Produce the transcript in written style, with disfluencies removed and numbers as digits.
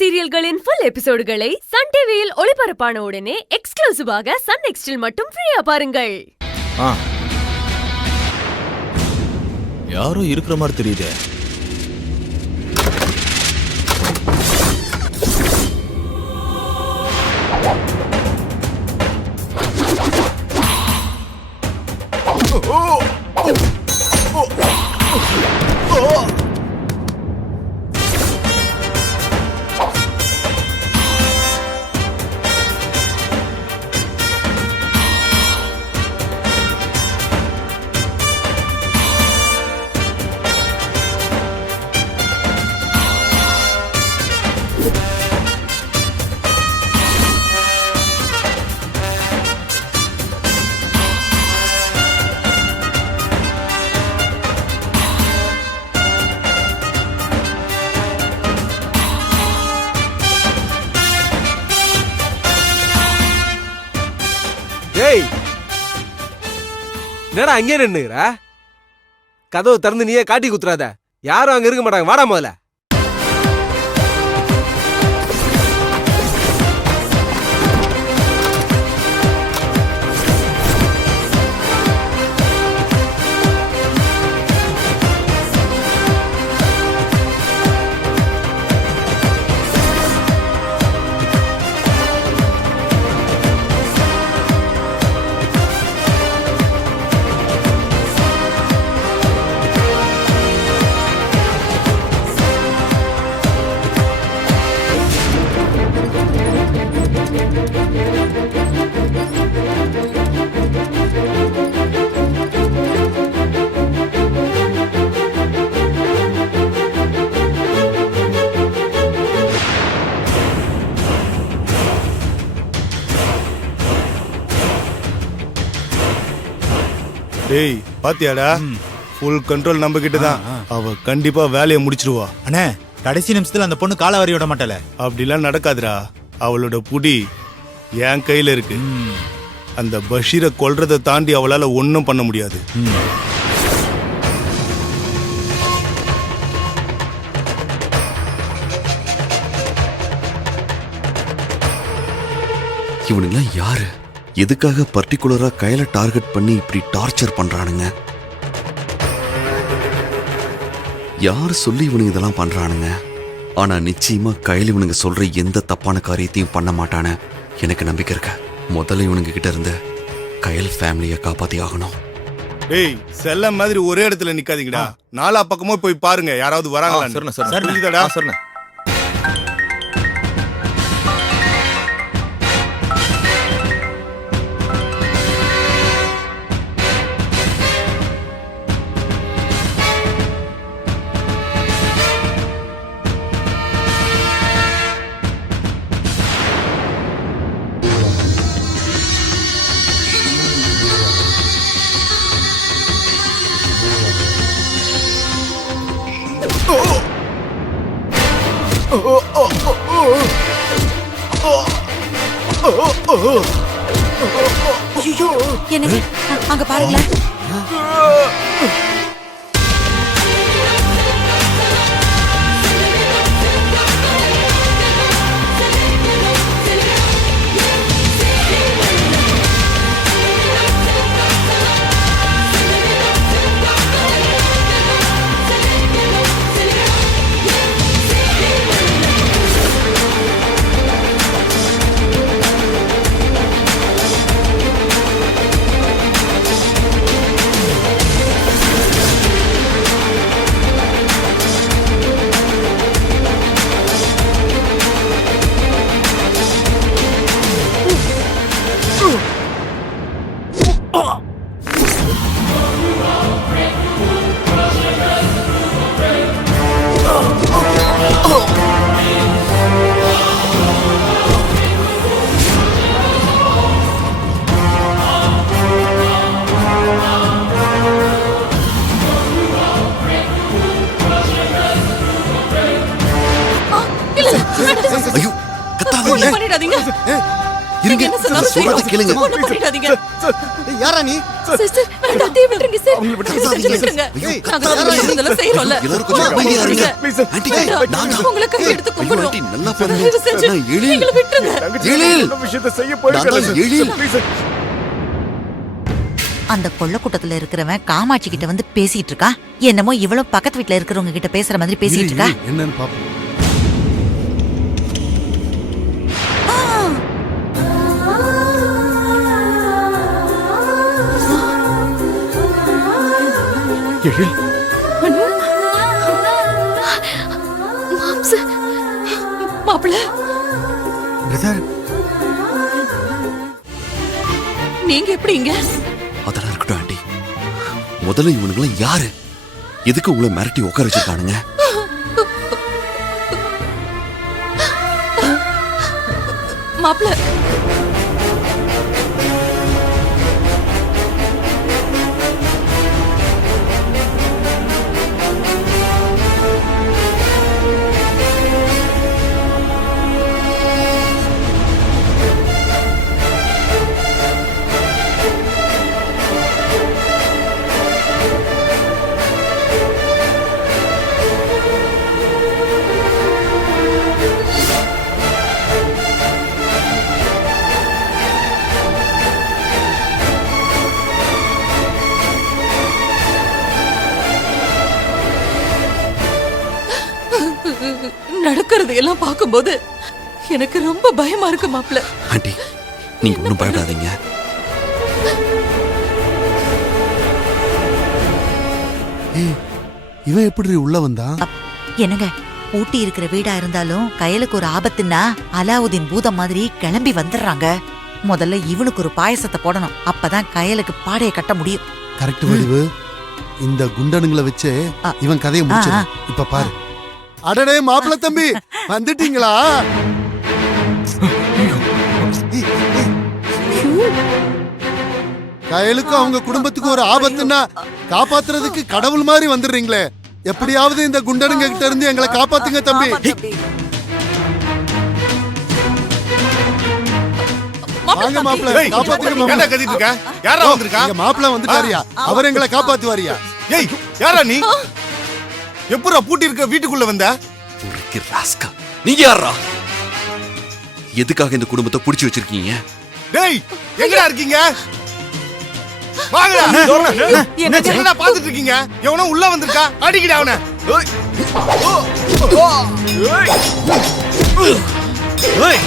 சீரியல்களின் full எபிசோடுகளை Sun டிவியில் ஒளிபரப்பான உடனே எக்ஸ்க்ளூசிவாக சன் நெக்ஸ்டில் மட்டும் ஃப்ரீயா பாருங்கள். யாரோ இருக்கிற மாதிரி தெரியுதே. என்னடா அங்கே நின்னுற? கதவு திறந்து நீயே காட்டி குத்துறாத. யாரும் அங்க இருக்க மாட்டாங்க. வாடா முதல்ல. டேய் பாத்தியாடா, ஃபுல் கண்ட்ரோல் நம்ம கிட்ட தான். அவ கண்டிப்பா வேலையை முடிச்சிருவா. அண்ணே, கடைசி நிமிஷத்துல அந்த பொண்ணு காலை வாரி விட மாட்டாளே. அப்படிலாம் நடக்காதுடா. அவளோட புடி என் கையில இருக்கு. அந்த பஷீரை கொல்றதை தாண்டி அவளால ஒன்னும் பண்ண முடியாது. இவனுங்களாம் யாரு? எதுக்காக பர்டிகுலரா கையில டார்கெட் பண்ணி இப்படி டார்ச்சர் பண்றானுங்க? யார் சொல்லி இவனுங்க இதெல்லாம் பண்றானுங்க? ஆனா நிச்சயமா கையில இவனுங்க சொல்ற எந்த தப்பான காரியத்தையும் பண்ண மாட்டானே எனக்கு நம்பிக்கை இருக்க. முதல்ல இவனுங்க கிட்ட இருந்து கையல் ஃபேமிலியை காப்பாத்தி ஆகணும். டேய், செல்ல மாதிரி ஒரே இடத்துல நிக்காதீங்கடா. நாலா பக்கமும் போய் பாருங்க, யாராவது வராங்களா. என்னங்க அங்க பாருங்களேன். ஐயோ, கத்தாதீங்க. பண்ணிடாதீங்க. இருங்க என்ன சொன்னாலும் சொல்றத கேளுங்க ஒண்ணும் பண்ணிடாதீங்க. யாரா நீ சிஸ்டர், வேண்டாம், அத்தையை விட்டுருங்க சார். சிஸ்டர், விட்டுருங்க. ஏய், நாங்க சொல்றதெல்லாம் செய்யறோம்ல. எல்லாரும் கொஞ்சம் அமைதியா இருங்க ஆண்டி வேண்டாம், நான் தான். உங்களை கையெடுத்து ஐயோ, கும்பிடுறோம். ஆண்டி, நல்லா பாருங்க. தயவு செஞ்சு நான் எழில். எங்களை விட்டுருங்க. எழில். விஷயத்தை செய்ய நான் தான் எழில். அந்த கொள்ள கூட்டத்துல இருக்கிறவன் காமாட்சி கிட்ட வந்து பேசிட்டு இருக்கா. என்னமோ இவ்வளவு பக்கத்து வீட்ல இருக்கிறவங்க கிட்ட பேசுற மாதிரி பேசிட்டு இருக்கா. என்னன்னு பாப்போம். எழில் மாம்ச, மாப்பிள்ள, பிரதர் நீங்க எப்படி இங்க? அதெல்லாம் இருக்கட்டும் ஆண்டி. முதல்ல இவனுங்களாம் யாரு? எதுக்கு உங்களை மிரட்டி உட்கார வச்சிருக்கானுங்க? மாப்பிள்ள, நடக்கிறது எல்லாம் பார்க்கும்போது எனக்கு ரொம்ப பயமா இருக்கு மாப்பிள்ள. ஆண்டி நீங்க ஒன்றும் பயப்படாதீங்க. இவன் எப்படி உள்ள வந்தான்? என்னங்க, பூட்டி இருக்கிற வீடா இருந்தாலும் கயலுக்கு ஒரு ஆபத்துன்னா அலாவுதீன் பூதம் மாதிரி கிளம்பி வந்துடுறாங்க. முதல்ல இவனுக்கு ஒரு பாயசத்தை போடணும். அப்பதான் கயலுக்கு பாடையை கட்ட முடியும். கரெக்ட் வடிவு. இந்த குண்டனுங்களை வச்சு இவன் கதையை முடிச்சிடும். இப்ப பாரு. அடடே மாப்பிள்ள தம்பி, வந்துட்டீங்களா? கயலுக்கு அவங்க குடும்பத்துக்கு ஒரு ஆபத்துன்னா காப்பாத்துறதுக்கு கடவுள் மாதிரி வந்துடுறீங்களே. எப்படியாவது இந்த குண்டனுங்க கிட்ட இருந்து எங்களை காப்பாத்துங்க தம்பி. வாங்க மாப்பிள்ள, காப்பாத்துங்க என்ன மாப்பிள்ள. கத்திட்டு இருக்க? யாரா வந்திருக்கா? எங்க மாப்பிள்ள வந்துட்டாரியா? அவர் எங்களை காப்பாத்துவாரியா? ஏய், யாரா நீ? எப்படா பூட்டி இருக்க வீட்டுக்குள்ள வந்த? உனக்கு ராஸ்கா. நீங்க யாரா? எதுக்காக இந்த குடும்பத்தை புடிச்சு வச்சிருக்கீங்க? டேய், எங்கடா இருக்கீங்க? வாங்கடா. என்னடா பாத்துட்டு இருக்கீங்க? எவனோ உள்ள வந்திருக்கா? அடிக்கடா அவனை. ஏய்.